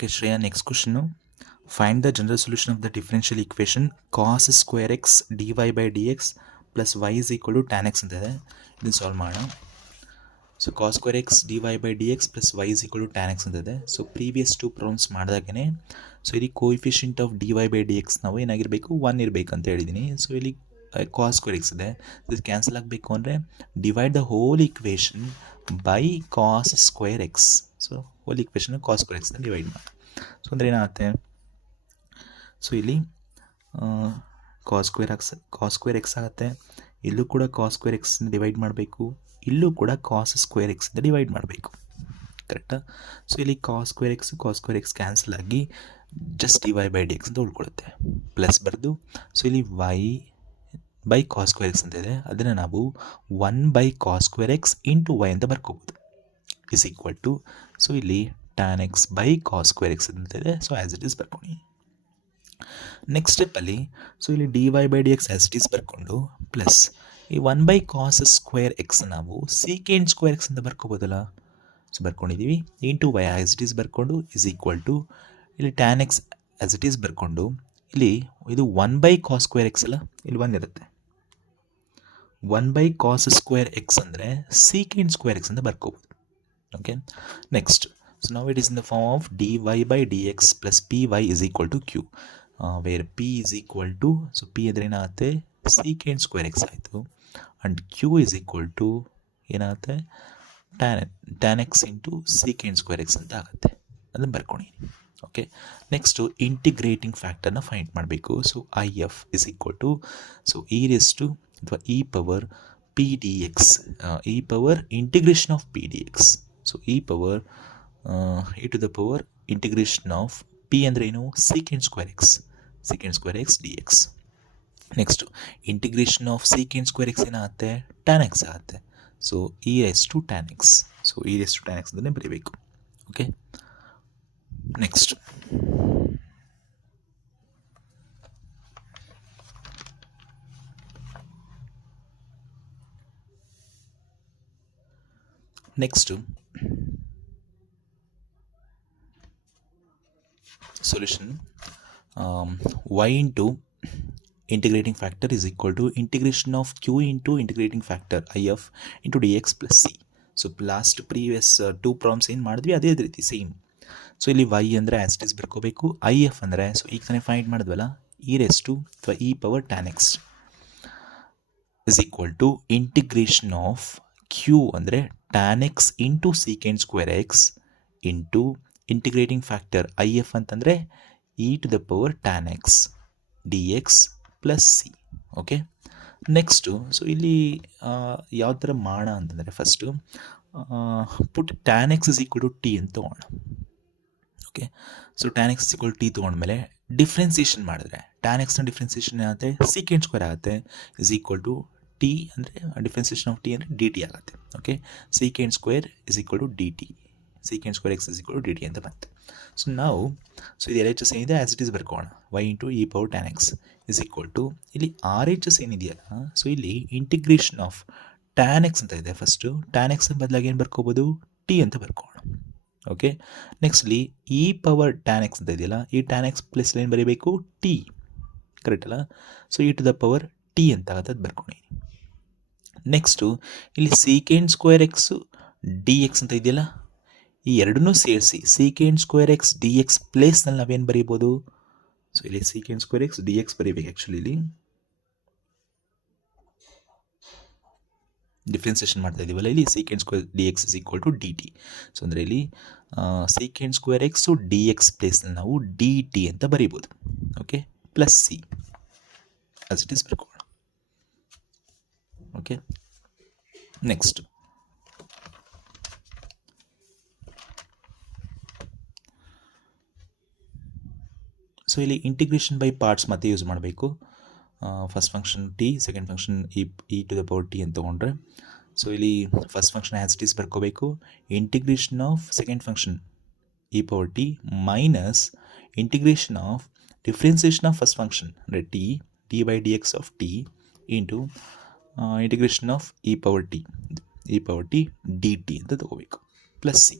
Okay, Shreya, next question. Find the general solution of the differential equation cos square x dy by dx plus y is equal to tan x ಅಂತಿದೆ. ಇದನ್ನು solve ಮಾಡೋಣ. So cos square x d Y by D x plus y is equal to tan x ಅಂತಿದೆ. So previous two problems ಮಾಡಿದಾಗೇ so ಇಲ್ಲಿ coefficient of d Y by D x ನಾವು ಏನಾಗಿರಬೇಕು 1 ಇರಬೇಕು ಅಂತ ಹೇಳಿದ್ದೀನಿ. ಸೊ ಇಲ್ಲಿ ಕಾಸ್ ಸ್ಕ್ವೇರ್ ಎಕ್ಸ್ ಇದೆ, ಇದು ಕ್ಯಾನ್ಸಲ್ ಆಗಬೇಕು ಅಂದರೆ divide the whole equation by cos square x. So whole equation cos square ಎಕ್ಸ್ನ ಡಿವೈಡ್ ಮಾಡಿ. ಸೊ ಅಂದರೆ ಏನಾಗುತ್ತೆ, ಸೊ ಇಲ್ಲಿ ಕಾಸ್ ಸ್ಕ್ವೇರ್ ಎಕ್ಸ್ ಆಗುತ್ತೆ, ಇಲ್ಲೂ ಕೂಡ ಕಾಸ್ ಸ್ಕ್ವೇರ್ ಎಕ್ಸ್ನ ಡಿವೈಡ್ ಮಾಡಬೇಕು, ಇಲ್ಲೂ ಕೂಡ ಕಾಸ್ ಸ್ಕ್ವೇರ್ ಎಕ್ಸಿಂದ ಡಿವೈಡ್ ಮಾಡಬೇಕು. ಕರೆಕ್ಟಾ? ಸೊ ಇಲ್ಲಿ ಕಾಸ್ ಸ್ಕ್ವೇರ್ ಎಕ್ಸ್ ಕ್ಯಾನ್ಸಲ್ ಆಗಿ just D Y by D X ಅಂತ ಉಳ್ಕೊಳ್ಳುತ್ತೆ. ಪ್ಲಸ್ ಬರೆದು ಸೊ ಇಲ್ಲಿ Y by cos square X ಅಂತ ಇದೆ, ಅದನ್ನು ನಾವು 1 by cos square X into Y ಅಂತ ಬರ್ಕೋಬೋದು. ಇಸ್ ಈಕ್ವಲ್ ಟು ಸೊ ಇಲ್ಲಿ tan X by cos square X ಅಂತ ಇದೆ. ಸೊ ಆ್ಯಸ್ ಇಟ್ ಈಸ್ ಬರ್ಕೊಂಡು ನೆಕ್ಸ್ಟ್ ಸ್ಟೆಪ್ಪಲ್ಲಿ ಸೊ ಇಲ್ಲಿ D Y by D X as it is ಬರ್ಕೊಂಡು ಪ್ಲಸ್ ಈ 1 ಬೈ ಕಾಸ್ ಸ್ಕ್ವೇರ್ ಎಕ್ಸ್ ನಾವು ಸೀಕೆಂಡ್ ಸ್ಕ್ವೇರ್ ಎಕ್ಸ್ ಅಂತ ಬರ್ಕೋಬೋದಲ್ಲ. ಸೊ ಬರ್ಕೊಂಡಿದ್ದೀವಿ into y as it is ಬರ್ಕೊಂಡು ಇಸ್ ಈಕ್ವಲ್ ಟು ಇಲ್ಲಿ tan x as it is ಬರ್ಕೊಂಡು ಇಲ್ಲಿ ಇದು 1 ಬೈ ಕಾಸ್ ಸ್ಕ್ವೇರ್ ಎಕ್ಸ್ ಅಲ್ಲ, ಇಲ್ಲಿ 1 ಇರುತ್ತೆ. 1 ಬೈ ಕಾಸ್ ಸ್ಕ್ವೇರ್ ಎಕ್ಸ್ ಅಂದರೆ ಸೀಕೆಂಡ್ ಸ್ಕ್ವೇರ್ ಎಕ್ಸ್ ಅಂತ ಬರ್ಕೋಬೋದು. ಓಕೆ, ನೆಕ್ಸ್ಟ್ ಸೊ ನಾವು it is in the form of d Y by D x plus p y is equal to q, where p is equal to so p ಅಂದರೆ ಏನಾಗುತ್ತೆ secant square x ಆಯಿತು, and q is equal to ಏನಾಗುತ್ತೆ tan x into secant square X ಅಂತ ಆಗುತ್ತೆ. ಅದನ್ನು ಬರ್ಕೊಂಡಿದ್ದೀನಿ. Okay, next integrating ಫ್ಯಾಕ್ಟರ್ನ find ಮಾಡಬೇಕು. So I F is equal to so e raise to ಅಥವಾ e power p d x, e power integration of p d x. So e power e to the power integration of p ಅಂದರೆ ಏನು secant square x d x. Next integration of secant square x ಏನಾಗುತ್ತೆ tan x ಆಗುತ್ತೆ. So e raise to tan x, so e raise to tan x ಅಂತಲೇ ಬರೀಬೇಕು. Okay, next solution y into integrating factor is equal to integration of q into integrating factor if into dx plus c. So last previous two problems ಏನು ಮಾಡಿದ್ವಿ ಅದೇ ರೀತಿ same. So ಇಲ್ಲಿ y ಅಂದರೆ as it is ಬರ್ಕೋಬೇಕು, I F ಅಂದರೆ so ಈಗ ತಾನೇ ಫೈಂಡ್ ಮಾಡಿದ್ವಲ್ಲ ಇ ರೆಸ್ ಟು ಅಥವಾ e power tan x is equal to integration of q ಅಂದರೆ tan x into secant square X into integrating factor I F ಅಂತಂದರೆ e to the power tan x d x plus c. Okay, next so ಇಲ್ಲಿ ಯಾವ ಥರ ಮಾಡೋಣ ಅಂತಂದರೆ first put tan x is equal to t ಅಂತ ತೊಗೋಣ. Okay, so tan x is equal t ತೊಗೊಂಡ್ಮೇಲೆ differentiation ಮಾಡಿದ್ರೆ ಟ್ಯಾನ್ ಎಕ್ಸ್ನ ಡಿಫ್ರೆನ್ಸಿಯೇಷನ್ ಆಗುತ್ತೆ ಸೀಕೆಂಡ್ ಸ್ಕ್ವೇರ್ ಆಗುತ್ತೆ ಇಸ್ ಈಕ್ವಲ್ ಟು ಟಿ ಅಂದರೆ ಡಿಫ್ರೆನ್ಸಿಯೇಷನ್ ಆಫ್ ಟಿ ಅಂದರೆ ಡಿ ಟಿ ಆಗುತ್ತೆ. Okay, secant square is equal to d t, secant square x is equal to d t ಅಂತ ಬಂತು. ಸೊ ನಾವು ಸೊ ಇದು ಎಲ್ ಎಚ್ ಎಸ್ ಏನಿದೆ as it is ಬರ್ಕೋಣ y into e power tan x is equal to ಇಲ್ಲಿ R H S ಏನಿದೆಯಲ್ಲ so ಇಲ್ಲಿ integration of tan x ಅಂತ ಇದೆ. ಫಸ್ಟು ಟ್ಯಾನ್ ಎಕ್ಸ್ ಬದಲಾಗಿ ಏನು ಬರ್ಕೋಬೋದು ಟಿ ಅಂತ ಬರ್ಕೋಣ. ಓಕೆ, ನೆಕ್ಸ್ಟ್ ಇಲ್ಲಿ ಇ ಪವರ್ ಟ್ಯಾನ್ ಎಕ್ಸ್ ಅಂತ ಇದೆಯಲ್ಲ ಈ ಟ್ಯಾನ್ ಎಕ್ಸ್ ಪ್ಲಸ್ ಏನು ಬರೀಬೇಕು ಟಿ, ಕರೆಕ್ಟ್ ಅಲ್ಲ? So e to the power t ಅಂತ ಆಗುತ್ತೆ, ಅದು ಬರ್ಕೊಂಡಿದ್ದೀನಿ. ನೆಕ್ಸ್ಟು ಇಲ್ಲಿ secant square x d X ಅಂತ ಇದೆಯಲ್ಲ ಈ ಎರಡನ್ನೂ ಸೇರಿಸಿ secant square x d x ಪ್ಲೇಸ್ನಲ್ಲಿ ನಾವೇನು ಬರೀಬೋದು, ಸೊ ಇಲ್ಲಿ secant square x d x ಬರೀಬೇಕು. ಆ್ಯಕ್ಚುಲಿ ಇಲ್ಲಿ ಡಿಫ್ರೆನ್ಸಿಯೇಷನ್ ಮಾಡ್ತಾ ಇದ್ದೀವಲ್ಲ ಇಲ್ಲಿ secant square D X is equal to d t. So ಅಂದರೆ ಇಲ್ಲಿ secant square x d x ಪ್ಲೇಸ್ನಲ್ಲಿ ನಾವು ಡಿ ಟಿ ಅಂತ ಬರೀಬೋದು. Okay, plus c as it is ಬರ್ಕೋಣ. ಓಕೆ, ನೆಕ್ಸ್ಟ್ ಸೊ ಇಲ್ಲಿ ಇಂಟಿಗ್ರೇಷನ್ ಬೈ ಪಾರ್ಟ್ಸ್ ಮತ್ತೆ ಯೂಸ್ ಮಾಡಬೇಕು. First function t, second function e to the power t ಅಂತ ತೊಗೊಂಡ್ರೆ ಸೊ ಇಲ್ಲಿ first function as it is ಬರ್ಕೋಬೇಕು. Integration of second function e power t minus integration of differentiation of first function ಅಂದರೆ t d by D x of t into integration of e power t d t ಅಂತ ತಗೋಬೇಕು plus c.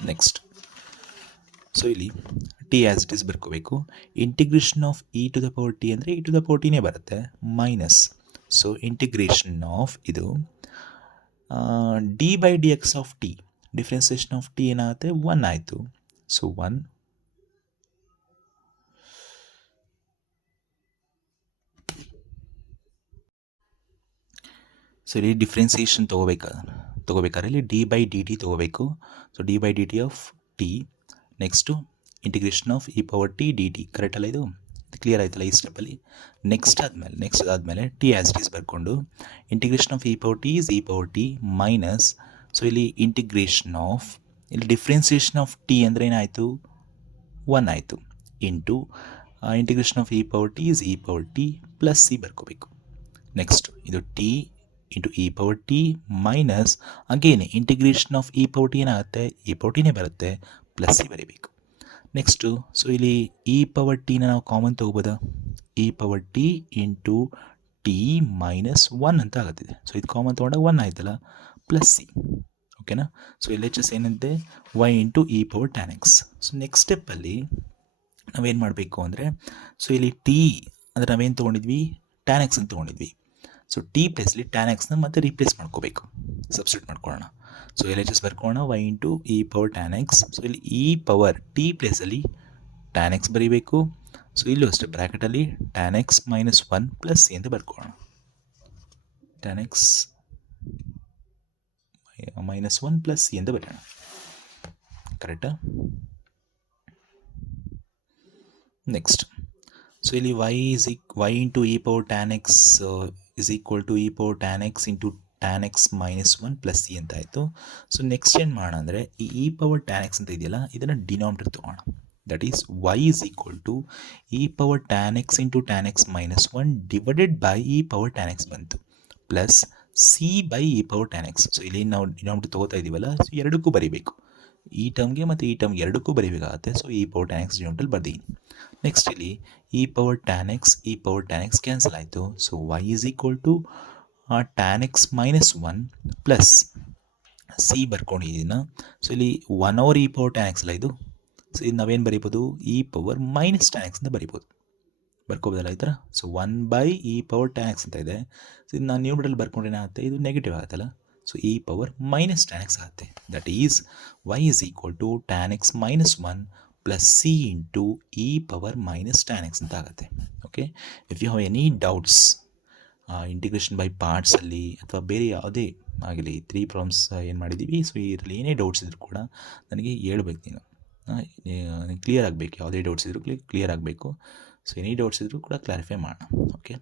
Next so ಇಲ್ಲಿ t as it is ಬರ್ಕೋಬೇಕು. Integration of e to the power t ಅಂದರೆ e to the power ಟಿನೇ ಬರುತ್ತೆ minus. So integration of ಇದು d by D x of t, differentiation of t ಏನಾಗುತ್ತೆ 1 ಆಯಿತು. So 1 so ಇಲ್ಲಿ differentiation ತೊಗೋಬೇಕಾದ್ರೆ ಇಲ್ಲಿ ಡಿ ಬೈ ಡಿ ಟಿ ತೊಗೋಬೇಕು. So d by d t of t, next integration of e power t d t, correct ಅಲ್ಲ? ಇದು clear ಆಯ್ತಲ್ಲ ಈ ಸ್ಟೆಪ್ಪಲ್ಲಿ. ನೆಕ್ಸ್ಟ್ ಅದಾದಮೇಲೆ ಟಿ ಆ್ಯಸ್ ಇಟ್ ಈಸ್ ಬರ್ಕೊಂಡು integration of e power t is e power t minus. So ಇಲ್ಲಿ integration of, ಇಲ್ಲಿ differentiation of t ಅಂದರೆ ಏನಾಯಿತು 1 ಆಯಿತು into integration of e power t is e power t plus c ಬರ್ಕೋಬೇಕು. Next ಇದು t into e power t minus again integration of e power t ಏನಾಗುತ್ತೆ e power ಟಿನೇ ಬರುತ್ತೆ plus c ಬರೀಬೇಕು. Next so ಇಲ್ಲಿ e power ಟಿನ ನಾವು common ತೊಗೋಬೋದಾ? E power t into t minus 1 ಅಂತ ಆಗುತ್ತಿದೆ. ಸೊ ಇದು ಕಾಮನ್ ತೊಗೊಂಡಾಗ 1 ಆಯ್ತಲ್ಲ, ಪ್ಲಸ್ ಸಿ. ಓಕೆನಾ? ಸೊ ಎಲ್ ಎಚ್ ಎಸ್ ಏನಂತೆ y into e power tan x. So next ಸ್ಟೆಪ್ಪಲ್ಲಿ ನಾವೇನು ಮಾಡಬೇಕು ಅಂದರೆ, ಸೊ ಇಲ್ಲಿ ಟಿ ಅಂದರೆ ನಾವೇನು ತೊಗೊಂಡಿದ್ವಿ ಟ್ಯಾನ್ ಎಕ್ಸ್ ಅಂತ ತೊಗೊಂಡಿದ್ವಿ. ಸೊ ಟಿ ಪ್ಲೇಸ್ಲಿ ಟ್ಯಾನ್ ಎಕ್ಸ್ನ ಮತ್ತೆ ರೀಪ್ಲೇಸ್ ಮಾಡ್ಕೋಬೇಕು, ಸಬ್ಸ್ಟಿಟ್ಯೂಟ್ ಮಾಡ್ಕೊಳ್ಳೋಣ. ಸೊ ಎಲ್ ಎಚ್ ಎಸ್ ಬರ್ಕೊಳ್ಳೋಣ y into e power tan x. So ಇಲ್ಲಿ ಇ ಪವರ್ ಟಿ ಪ್ಲೇಸಲ್ಲಿ ಟ್ಯಾನ್ ಎಕ್ಸ್ ಬರೀಬೇಕು. ಸೊ ಇಲ್ಲೂ ಅಷ್ಟೇ ಬ್ರ್ಯಾಕೆಟಲ್ಲಿ tan x minus 1 plus c ಅಂತ ಬರ್ಕೊಳ್ಳೋಣ. Tan x minus 1 plus c ಅಂತ ಬರೆಯೋಣ, ಕರೆಕ್ಟಾ? ನೆಕ್ಸ್ಟ್ ಸೊ ಇಲ್ಲಿ y into e power tan x is equal to e power tan x into tan x minus 1 plus c ಅಂತ ಆಯಿತು. So next ಏನು ಮಾಡೋಣ ಅಂದರೆ ಈ ಇ ಪವರ್ ಟ್ಯಾನ್ ಎಕ್ಸ್ ಅಂತ ಇದೆಯಲ್ಲ ಇದನ್ನು ಡಿನಾಮಿನೇಟರ್ ತೊಗೋಣ. That is y is equal to e power tan x into tan x minus 1 divided by e power tan x ಬಂತು plus c by e power tan x. So ಇಲ್ಲಿ ನಾವು denominator ತೊಗೋತಾ ಇದ್ದೀವಲ್ಲ, so ಎರಡಕ್ಕೂ ಬರೀಬೇಕು, ಈ ಟರ್ಮ್ಗೆ ಮತ್ತು ಈ ಟರ್ಮ್ಗೆ ಎರಡಕ್ಕೂ ಬರೀಬೇಕಾಗುತ್ತೆ. So e power tan x denominator ಬರ್ದೀನಿ. ನೆಕ್ಸ್ಟ್ ಇಲ್ಲಿ e power tan x cancel ಆಯಿತು. So y is equal to tan x minus 1 plus c ಬರ್ಕೊಂಡಿದ್ದೀನ. ಸೊ ಇಲ್ಲಿ 1 over e power tan x ಅಲ್ಲ ಇದು. ಸೊ ಇದು ನಾವೇನು ಬರೀಬೋದು e power minus tan x ಅಂತ ಬರೀಬೋದು, ಬರ್ಕೋಬೋದಲ್ಲ ಈ ಥರ. So 1 by e power tan x ಅಂತ ಇದೆ. ಸೊ ಇದು ನಾನು ನ್ಯೂಮರಲ್ ಬರ್ಕೊಂಡ್ರೆ ಏನಾಗುತ್ತೆ, ಇದು ನೆಗೆಟಿವ್ ಆಗುತ್ತಲ್ಲ. So e power minus tan x ಆಗುತ್ತೆ. That is y is equal to tan x minus 1 plus c into e power minus tan x ಅಂತ ಆಗುತ್ತೆ. Okay, if you have any doubts integration by ಪಾರ್ಟ್ಸಲ್ಲಿ ಅಥವಾ ಬೇರೆ ಯಾವುದೇ ಆಗಲಿ 3 problems ಏನು ಮಾಡಿದ್ದೀವಿ, ಸೊ ಇದರಲ್ಲಿ ಏನೇ ಡೌಟ್ಸ್ ಇದ್ದರೂ ಕೂಡ ನನಗೆ ಹೇಳ್ಬೇಕು. ನೀನು ಕ್ಲಿಯರ್ ಆಗಬೇಕು, ಯಾವುದೇ ಡೌಟ್ಸ್ ಇದ್ದರೂ ಕ್ಲಿಯರ್ ಆಗಬೇಕು. ಸೊ ಎನಿ ಡೌಟ್ಸ್ ಇದ್ದರೂ ಕೂಡ ಕ್ಲಾರಿಫೈ ಮಾಡೋಣ. ಓಕೆ.